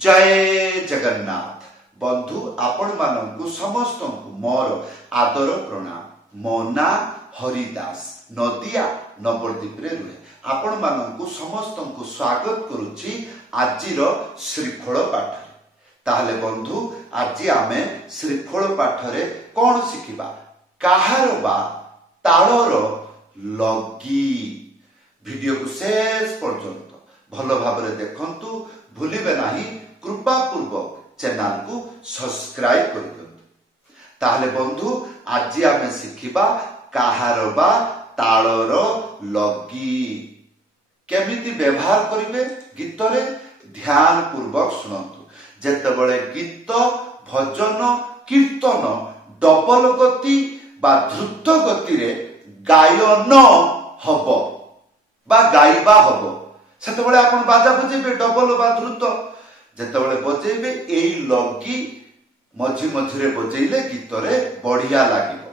जय जगन्नाथ बंधु आपण मानू समस्त मोर आदर प्रणाम। मो ना हरिदास नदिया नवद्वीप रे रुहे आपण मानू समस्त स्वागत करुच्ची आजिर श्रीफल पाठ। ताहले बंधु आज आमे श्रीफल पाठरे कौन शिखिबा काहार बा तालर लगी। वीडियो को शेष पर्यंत भल भाव देखंतु भूलिबे नाही। कृपा पूर्वक चैनल को सब्सक्राइब कर दियंतु। ताहले बंधु आज आमे शिखिबा काहार बा तालर लगी केमिति व्यवहार करिवे गीत रे ध्यान पूर्वक सुनंतु। जेतेबेले गीत भजन कीर्तन डबल गति बा द्रुत गति रे गायन हबो बा गाइबा हबो सेतेबेले आपण बाजा बजेबे डबल बा द्रुत जेतेबेले बजेबे एई लगी मझी मझिरे बजेइले गीत रे बढ़िया लागिबो।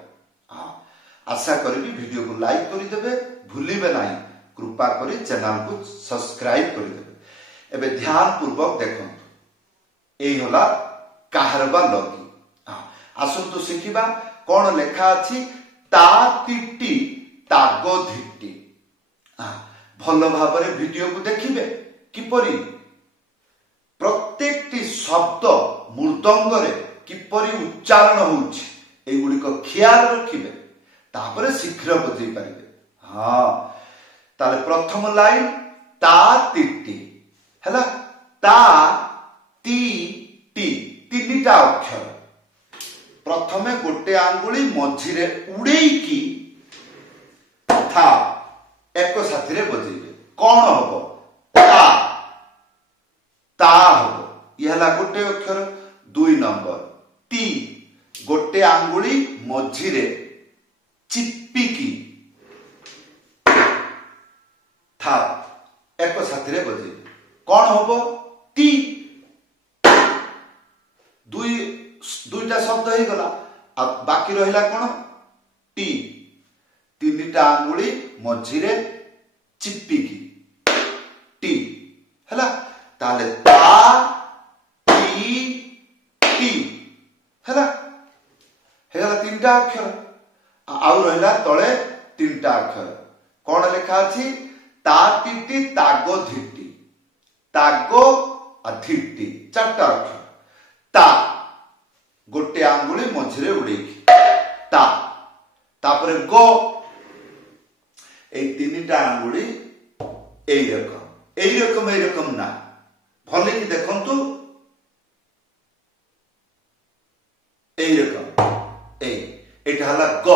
आशा करिबी वीडियो को लाइक करि देबे भूलिबे नाही। कृपा करी चैनल को सब्सक्राइब करि देबे। एबे ध्यान पूर्वक देखंतु एई होला काहरबा लगी। आसंतु शिखिबा कोन लेखा अछि ता तिटी तागो धिटी। भल भाबरे वीडियो को देखिबे किपरि प्रत्येकटी शब्द मृदंग रे किपरि उच्चारण होउछि एई गुडी को ख्याल रखिबे तापरे शीघ्र बजै परिबे। ताले प्रथम लाइन ता तिटी हैला ता ती टी तीनटा अक्षर। प्रथमे गोटे आंगुली मझिरे उड़ेकी था एक साथी रे बजेबे कौन हबो ता ता हबो ये हला गोटे अक्षर। 2 नंबर ती गोटे आंगुली मझिरे चिप्पिकी था एक साथी रे बजेबे कौन हबो ती। दुईटा शब्द हो गला आ बाकी रहिला कोन टी। तीनटा आंगुली मझिरे चिप्पिकी टी हैला ताले ता टी टी हैला हेला तीनटा अक्षर आउ रहिला तळे तीनटा अक्षर। कोन लेखा अछि ता टिटी तागो धिटी तागो अधिटी चारटा अक्षर। ता गोटे आंगुली मझिरे उड़ेकी ता तापरे गो এই তিনটা আঙ্গুলি এই রকম না ভলে কি দেখন্তু এই রকম এটা হলা গ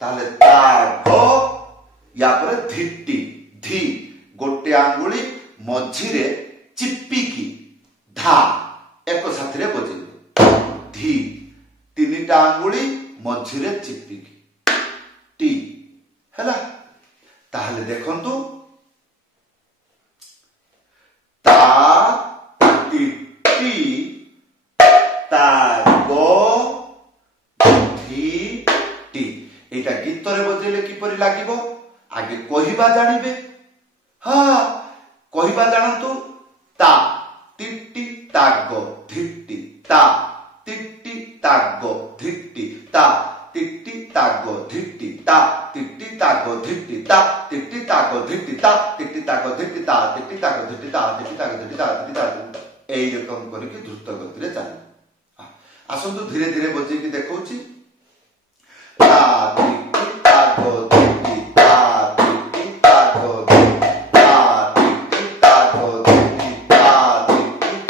তাহলে তা গ ইয়া পরে ধিটি ধি গোটে আঙ্গুলি মঝিরে চিপ্পিকি ধা এক সাথে বজেবে ধি তিনটা আঙ্গুলি মঝিরে চিপ্পিকি টি হলা। ताहले देखंतु ता टी ता गो धी टी एटा गीत रे बजेले किपरि लागिबो आगे कहिबा जानिबे। कहिबा जानंतु ता टिटी तागो धिटी ता टिटी तागो धिटी ता टिटी तागो धिटी ता टिटी तागो धिटी ता टिटी तागो धिटी ता टिटी तागो धिटी ता टिटी तागो धिटी ता टिटी तागो धिटी ता टिटी तागो एई रकम करके द्रुत गति रे चले। आसंतु धीरे धीरे बजे की देखौची ता टिटी तागो धिटी ता टिटी तागो धिटी ता टिटी तागो धिटी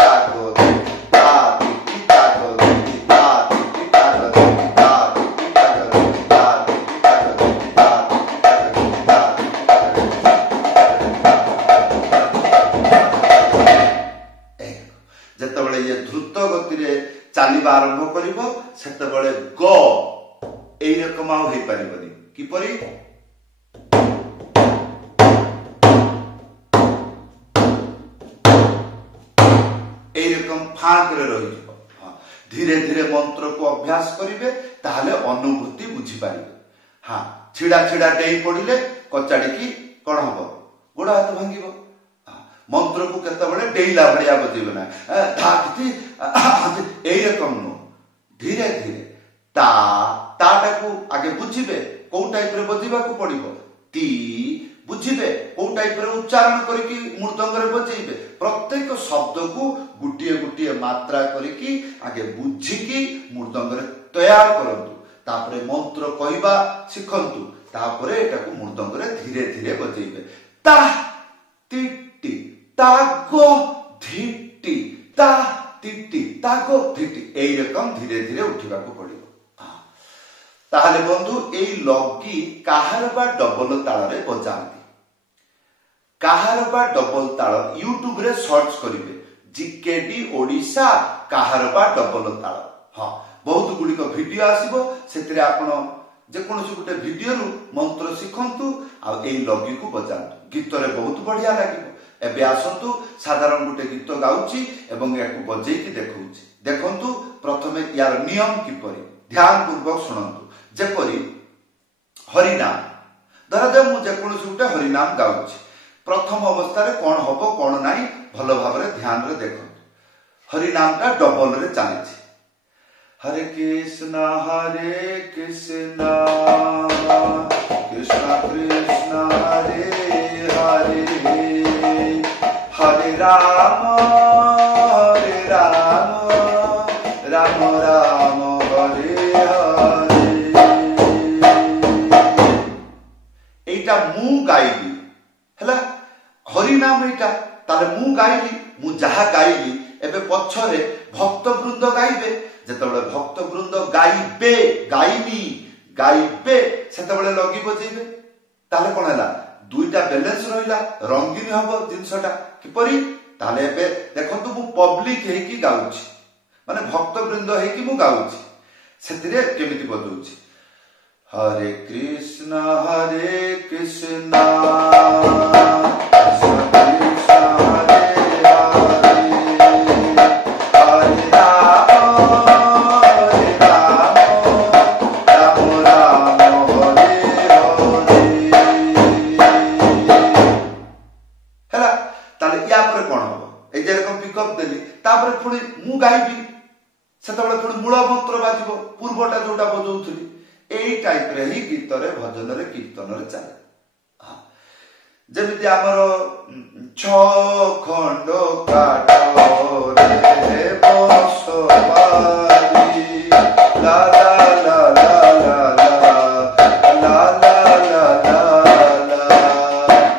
ता टिटी तागो धिटी ता टिटी तागो धिटी ता टिटी तागो धिटी ता टिटी तागो धिटी ता टिटी तागो धिटी ता जेतेबेले ये द्रुत गति रे चालिबा आरंभ करिवो सेतेबेले ग एई रकम आ होई परिबनी किपरि एई रकम फांक रे रहि जिवो। धीरे धीरे मंत्र को अभ्यास करिवे ताहले अनुभूति बुझी पारिबे। छिड़ा छिड़ा डेई पड़िले कचाड़ी की कोन हबो गोड़ हाथ भांगिबो। मंत्र को केतबेले डेइला भलिया बजेबे ना धाकती एई रकम नो धीरे धीरे ताटा को आगे बुझिबे को टाइप रे बजेबा को पड़िबो ती बुझिबे को टाइप रे उच्चारण करके मृदंग रे बजेबे प्रत्येक शब्द को गुटिए गुटिए मात्रा करके आगे बुझिकी मृदंग रे तैयार करंतु तापरे मंत्र कहबा शिखंतु तापरे एटा को मृदंग रे धीरे धीरे बजेबे ता टिटी तागो धिटी ता टिटी तागो धिटी एई रकम धीरे धीरे उठिबा को पड़िबो ताहले बंधु एई लगी काहार बा डबल ताल रे बजांती काहार बा डबल ताल यूट्यूब रे सर्च करिवे जीकेडी ओडिसा काहार बा डबल ताल हां बहुत गुडी को वीडियो आसीबो सेतरे आपण जे कोनोसी गुटे वीडियो रु मंत्र शिखंतु आ एई लगी को बजांतु गीत रे बहुत बढ़िया लागिबो एबे आसंतु साधारण गुटे गीत गाउची एवं याकू बजेई की देखौची देखंतु प्रथमे यार नियम किपरि ध्यान पूर्वक सुनंतु जेपरि हरिनाम धराजाऊ मु जे कोनोसी गुटे हरिनाम गाउची प्रथम अवस्था रे कोन हबो कोन नाही भलो भाबरे ध्यान रे देखंतु हरिनाम ता डबल रे चालिछि हरे कृष्णा कृष्ण कृष्ण हरे हरे हरे राम राम राम हरे हरे एटा मु गाइली हला हरिनाम एटा ताले मु गाइली मु जहा गाइली एबे पछरे भक्त वृंद गाइबे जेतबेले भक्त वृंद गाइबे गाइनी गाइबे सेतबेले लगी बजेबे ताले कोन हला दुईटा बैलेंस रहिला रंगीन हबो जिंसटा किपरि ताले एबे देखंतु मु पब्लिक हे की गाउची माने भक्त वृंद हे की मु गाउची सेतिरे केमिति बजौची हरे कृष्ण कृष्ण कृष्ण हरे गाइबी सेतबेले पुणी मूल मंत्र बाजिबो पूर्वटा जोटा बजौथली एई टाइप रे ही गीत रे भजन रे कीर्तन रे चले जेमिति हमर छ खंड काटो रे बसवारी ला ला ला ला ला ला ला ला ला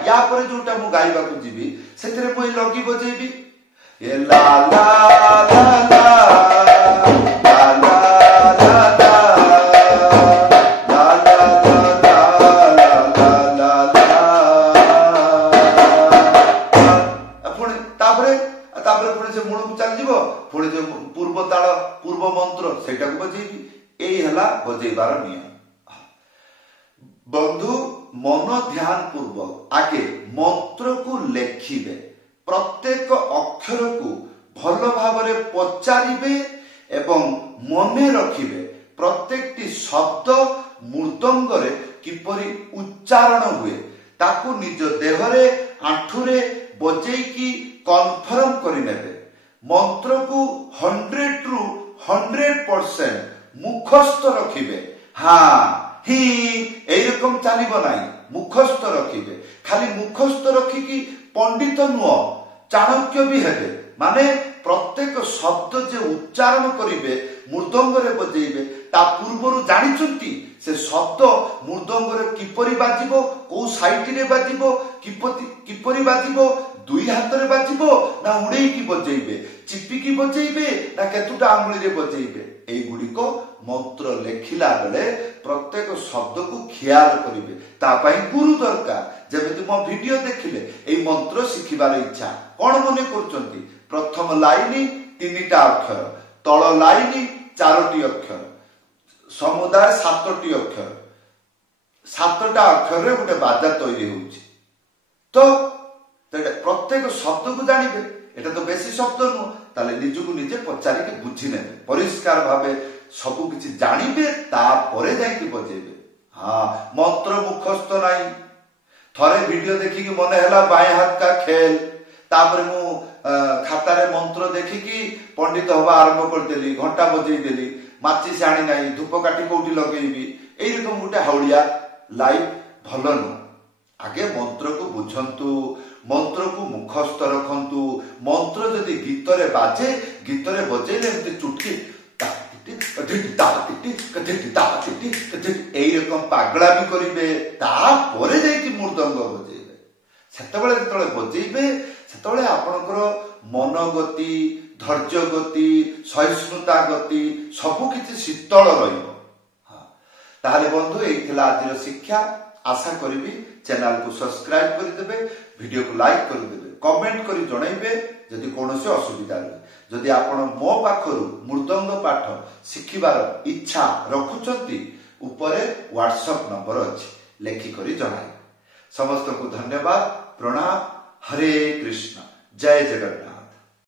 या पर जोटा मु गाइबा को जीबी सेतरे मोई लगी बजेबी ये ला ला ला ला पूर्व मंत्र सेटा को बजेबी एई हला बजेबार नियम बंधु मन ध्यान पूर्वक आगे मंत्र को लेखिबे प्रत्येक अक्षर को भल भावरे पचारिबे एवं मने रखिबे प्रत्येकटी शब्द मृदंग रे किपरि उच्चारण हुए ताकू निज देहरे आंठुरे बजेकी कन्फर्म करि नेबे मंत्र को 100 रु 100% मुखस्थ रखिबे हाँ ही एरकम चलिबो नाही मुखस्थ रखिबे खाली मुखस्थ रखिकी पंडित नुह चाणक्य भी हेबे माने प्रत्येक शब्द जे उच्चारण करिवे मृदंग रे बजेइबे ता पूर्वरु जानिचंती से शब्द मृदंग रे किपरि बाजिबो को साइड रे बाजिबो किपरि बाजिबो दुई हाथ रे बाजिबो ना उड़ेई की बजेइबे चिपी की बजेइबे ना केतुटा आंगुली रे बजेइबे एई गुडी को मंत्र लेखिला बेले प्रत्येक शब्द को ख्याल करिवे ता पई गुरु दरकार जेमिति मो वीडियो देखिले एई मंत्र शिखिबार इच्छा कोन मने करचंती प्रथम लाइन तीनटा अक्षर तळ लाइन चारोटी अक्षर समुदाय सातटी अक्षर सातटा अक्षर रे गोटे बाजा तैयारी होउची तो प्रत्येक शब्द को जानिबे एटा तो बेसी शब्द नु ताले निजु निजे पचारि के बुझी नेबे परिष्कार भाबे सब किछि जानिबे ता परे जाई के बजेबे हां मंत्र मुखस्थ नाही थरे वीडियो देखि के मने हला बाएं हाथ का खेल तापर मु खातारे मंत्र देखिकी पंडित हवा आरंभ करदेली घंटा बजेदेली माचिस आनी नाही धूपकाठी कोठी लगेबी एई रकम गोटे हाउलिया लाइफ भल नु आगे मंत्र को बुझंतु मंत्र को मुखस्थ रखंतु मंत्र जदि गीतरे बाजे गीतरे बजेले एमती चुटकी एई रकम पागला भी करिवे तापरे जाई मृदंग बजेबे सेतबेले जेतबेले बजेबे सेतबेले आपनकर मन गति धैर्य गति सहिष्णुता गति सबु किछि शीतल रहिबो ताहले बंधु एई थिला आजिर शिक्षा आशा करिबी चैनल को सब्सक्राइब कर देबे वीडियो को लाइक कर देबे कमेंट करी जणाइबे जदि कोनोसी असुविधा रहे जदि आपण मो पाखरु मृदंग पाठ शिखिबार इच्छा रखुचंती उपरे व्हाट्सएप नंबर अछि लेखि करी जणाइ समस्त को धन्यवाद प्रणाम हरे कृष्ण जय जगन्नाथ।